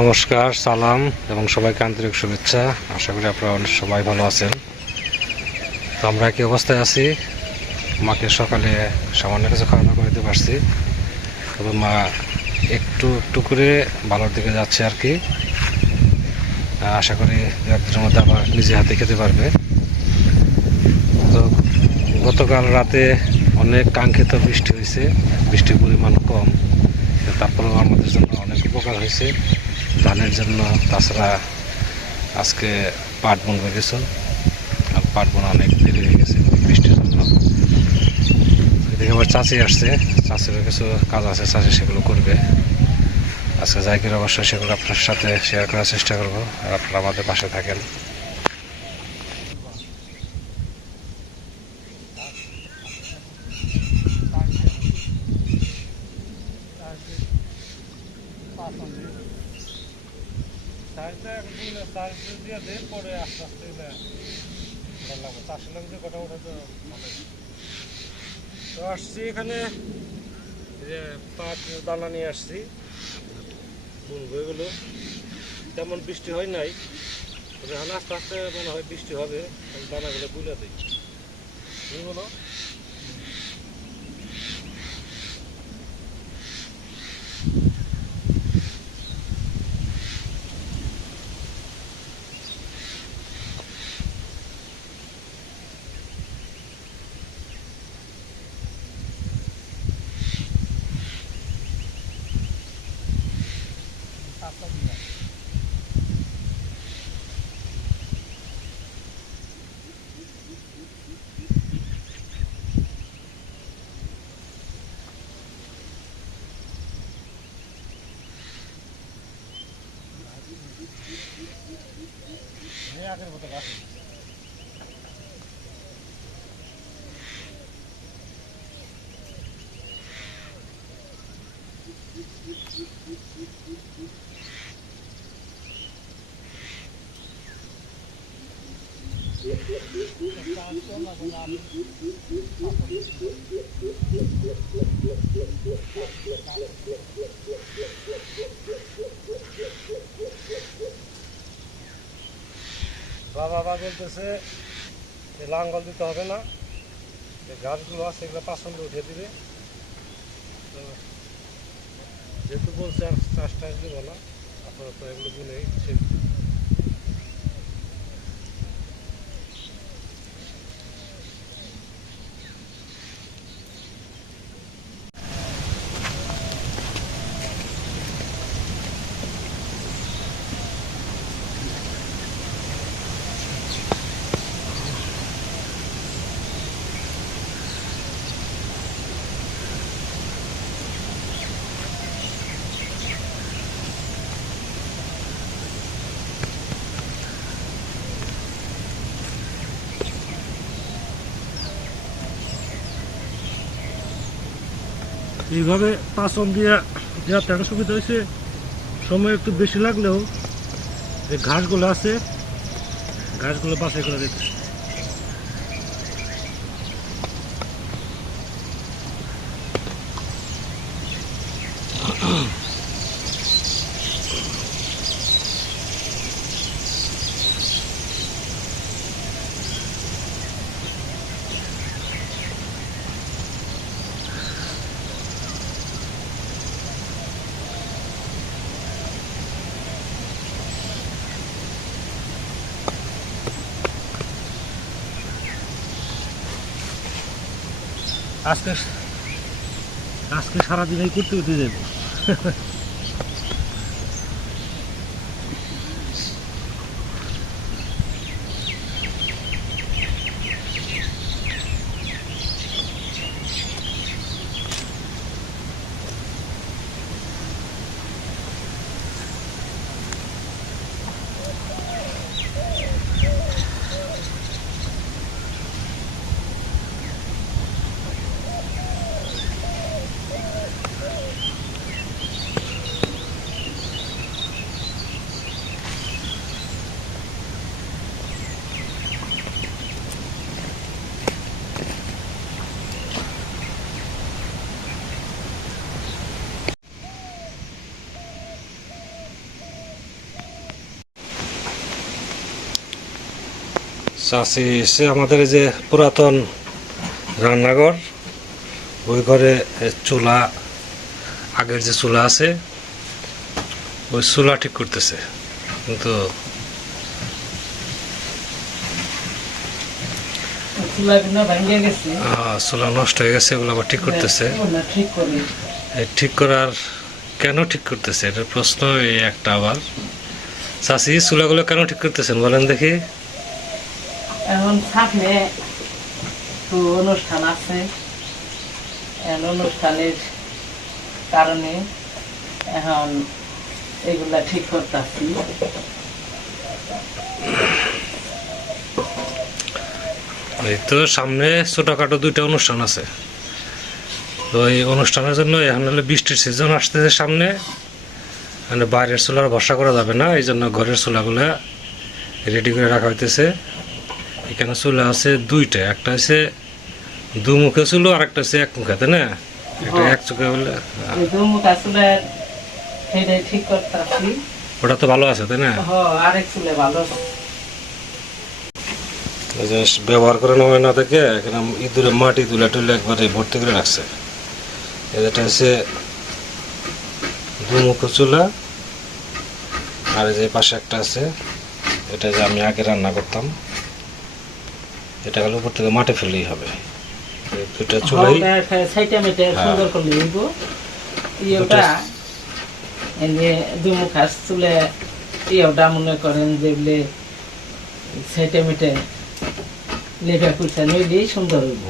নমস্কার, সালাম এবং সবাইকে আন্তরিক শুভেচ্ছা। আশা করি আপনারা সবাই ভালো আছেন। তো আমরা কি অবস্থায় আছি। মাকে সকালে সামান্য কিছু খাওয়া দাওয়া করতে পারছি। তবে মা একটু একটু করে ভালোর দিকে যাচ্ছে আর কি। আশা করি একদিনের মধ্যে আবার নিজে হাতে খেতে পারবে। তো গতকাল রাতে অনেক কাঙ্ক্ষিত বৃষ্টি হয়েছে। বৃষ্টির পরিমাণ কম। তারপরেও আমাদের জন্য অনেক উপকার হয়েছে। ধানের জন্য তাছাড়া আজকে পাট বনবে গেছে। আর পাট বোনা অনেক দেরি হয়ে গেছে, বৃষ্টির জন্য। এদিকে আবার চাষি আসছে চাষিরও কিছু কাজ আছে চাষি সেগুলো করবে। আজকে যাই করে অবশ্যই সেগুলো আপনার সাথে শেয়ার করার চেষ্টা করব, আর আপনারা আমাদের পাশে থাকেন তো আসছি এখানে এই যে পাট দানা নিয়ে আসছি। বলব এগুলো। তেমন বৃষ্টি হয় নাই। আস্তে আস্তে মনে হয় বৃষ্টি হবে। দানাগুলো বুলে দিই। বুঝব না আগের মতো গাছ বাবা বাবা বলতেছে যে লাঙ্গল দিতে হবে না, যে গাছগুলো আছে এগুলো পাচন্দ উঠে দিবে। তো যেহেতু বলছে আর চাষ টাস দেবো না তো এগুলো গুনেই এইভাবে পাঁচন দিয়ে দেওয়ার তেরো সুবিধা হয়েছে, সময় একটু বেশি লাগলেও এই ঘাসগুলো আছে, ঘাসগুলো বাছাই করে দিতে আজকে আজকে সারাদিন এই করতে করতে যাব চাষি এসে আমাদের এই যে পুরাতন রান্নাঘর ওই ঘরে চুলা আগের যে চুলা আছে ওই চুলা ঠিক করতেছে। কিন্তু চুলা নষ্ট হয়ে গেছে ওগুলো আবার ঠিক করতেছে। ঠিক করার কেন ঠিক করতেছে? এটার প্রশ্ন এই একটা আবার। চাষি চুলাগুলো কেন ঠিক করতেছেন? বলেন দেখি। এখন সামনে তো অনুষ্ঠান আছে। অনুষ্ঠানের কারণে এখন এগুলা ঠিক করতেছি। এই তো সামনে ছোটখাটো দুইটা অনুষ্ঠান আছে। তো এই অনুষ্ঠানের জন্য এখন হলে বৃষ্টির সিজন আসতেছে সামনে। মানে বাইরের চুলার ভরসা করা যাবে না এই জন্য ঘরের চুলাগুলা রেডি করে রাখা হইতেছে। এখানে চুলা আছে দুইটা একটা হচ্ছে দুমুখে চুলো আর একটা হচ্ছে এক মুখে তাই না? হ্যাঁ। এক চোখে বলে সেটাই ঠিক ওটা তো ভালো আছে তাই না? আরেক চুলে ভালো ব্যবহার করে নেওয়া না থেকে এখানে ইঁদুরে মাটি তুলে টুলে একবারে ভর্তি করে রাখছে। এটা হচ্ছে দুমুখ চুলা। আর এই যে পাশে একটা আছে এটা যে আমি আগে রান্না করতাম। এটা হলো উপর থেকে মাটি ফেললেই হবে। এই দুইটা চুলাই সাইটা মেটে হ্যাঁ। সুন্দর করলে হইব ইয়েটা এই যে দুমুখ আস চুলে ইয়েটা মনে করেন যেগুলো সাইটা মেটে লেখা কুচা নইলেই সুন্দর হইব।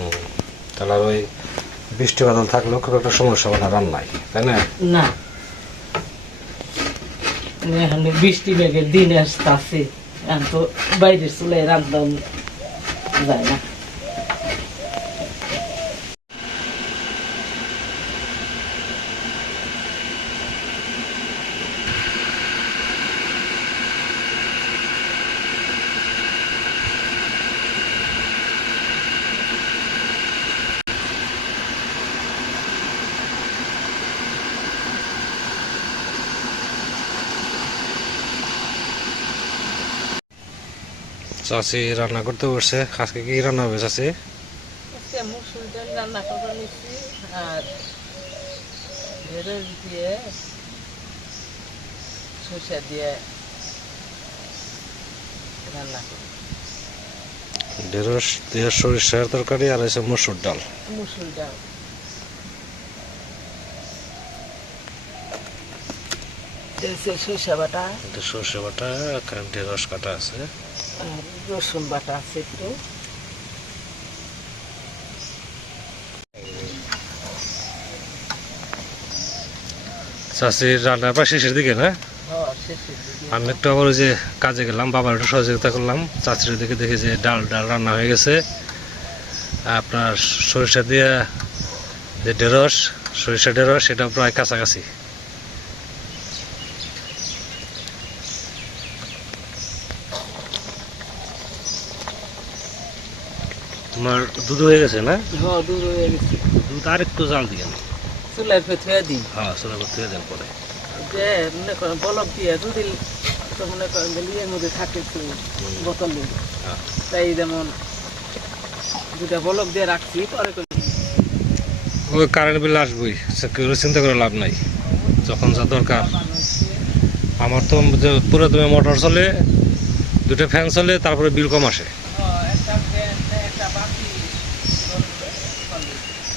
তাহলে ওই বৃষ্টি বাদল থাকলেও খুব একটা সমস্যা হবে না রান্নায় তাই না? না। এখন বৃষ্টি বেগের দিন আসতে এখন তো বাইরের চুলে রান্না যায় না চাষি রান্না করতে বসছে। আজকে কি রান্না হবে চাষি রান্না আর ঢেঁড়স দিয়ে সরষে দিয়ে রান্না করি ঢেঁড়স দিয়ে সরিষার তরকারি আর হচ্ছে মসুর ডাল। মুসুর ডাল। সরষে বাটা। সর্ষে বাটা কাটা আছে। রসুন বাটা আছে একটু। চাষির প্রায় শেষের দিকে না? হ্যাঁ আমি একটু আবার ওই যে কাজে গেলাম বাবার একটু সহযোগিতা করলাম। চাষির দিকে দেখি যে ডাল ডাল রান্না হয়ে গেছে। আপনার সরিষা দিয়ে যে ঢেঁড়স সরিষা ঢেঁড়স সেটা প্রায় কাছাকাছি। তোমার দুধ হয়ে গেছে না? হ্যাঁ দূর হয়ে গেছে। দুধ আর একটু জাল দিয়ে না চুলার ফেথুয়ে দিই। হ্যাঁ সেটা করতে দেন পরে। যে মনে করেন বলক দিয়ে দুদিন তো মনে করেন যে ইয়ের মধ্যে থাকে একটু বোতল দিয়ে। হ্যাঁ। তাই যেমন দুটা বলক দিয়ে রাখছি পরে ওই কারেন্ট বিল আসবই। চিন্তা করে লাভ নাই। যখন যা দরকার। আমার তো পুরো তুমি মোটর চলে দুটো ফ্যান চলে তারপরে বিল কম আসে একটা ফ্যান একটা বাতি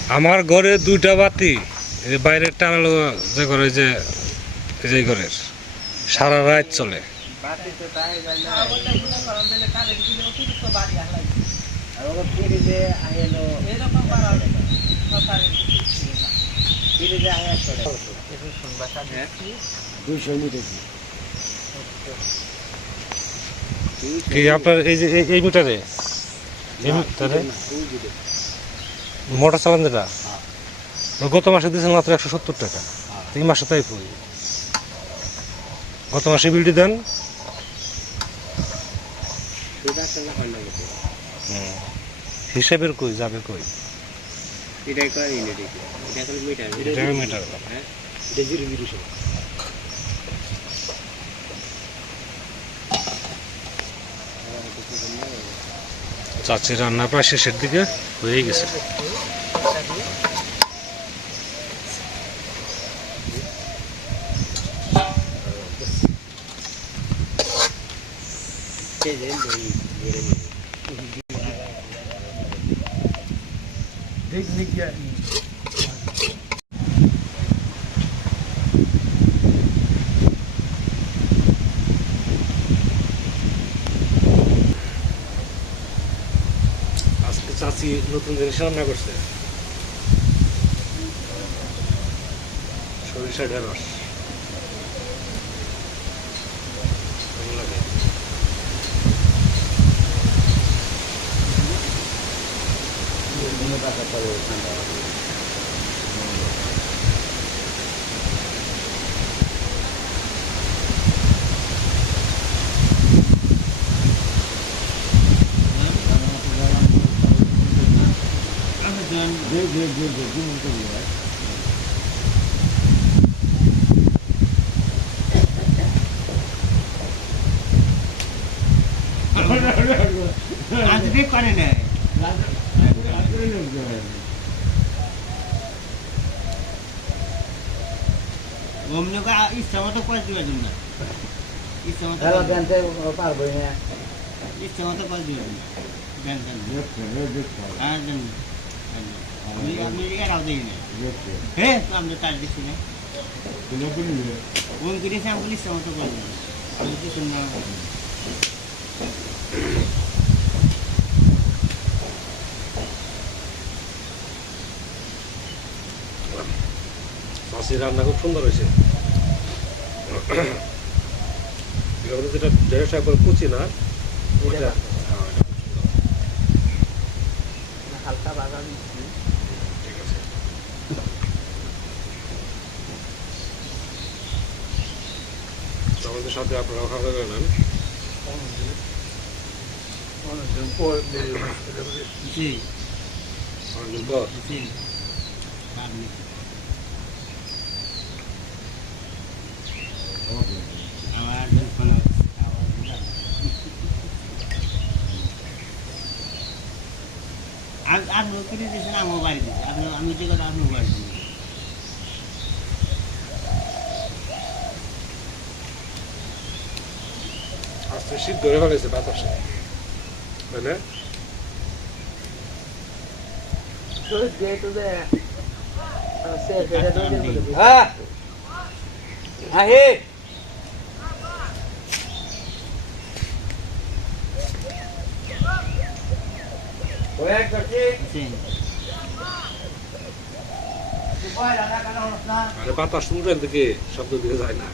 আমার ঘরে দুইটা বাতি বাইরের টানালো যে ওই যে যে ঘরের। সারা রাত চলে। করে আপনার এই যে এই মিটারে? এই মিটারে? মোটর চালান যেটা? গত মাসে দিয়েছেন মাত্র একশো সত্তর টাকা। এই মাসে তাই ফুল গত মাসে বিলটি দেন। হুম। হিসাবের কই যাবে কই? এটাই করে নিলে এটা মিটার এটা এটা জিরো জিরো সব চাচি রান্না প্রায় শেষের দিকে হয়ে গেছে। নিয়ে আজকে চাচি নতুন জিনিস রান্না করছে। সরিষা ঢেঁড়স। だからこれなんだろうで、で、で、で、自分こ。না। ওম কিনেছে আমি ইচ্ছা মতো করে দিবে। আমি কিছু না। চাচি রান্না খুব সুন্দর হয়েছে। যেটা ঢেঁড়স একবার কুচি না ওটা। হালকা তো আমাদের সাথে আপনারাও খাওয়া দাওয়া নেন জি। অনেকদিন পর জি আপনি আমার যখন নতুন দিয়েছেন আমার বাড়ি দিয়েছে আপনার আমি যে কথা আপনার বাড়ি দিয়েছি শীত ধরে ফেলেছে বাতাসে। হ্যাঁ আহে ওই করছি বুঝছেন তুই কয় রান্না কেন হস না আরে বাতাস উল্টার থেকে শব্দ দিয়ে যায় না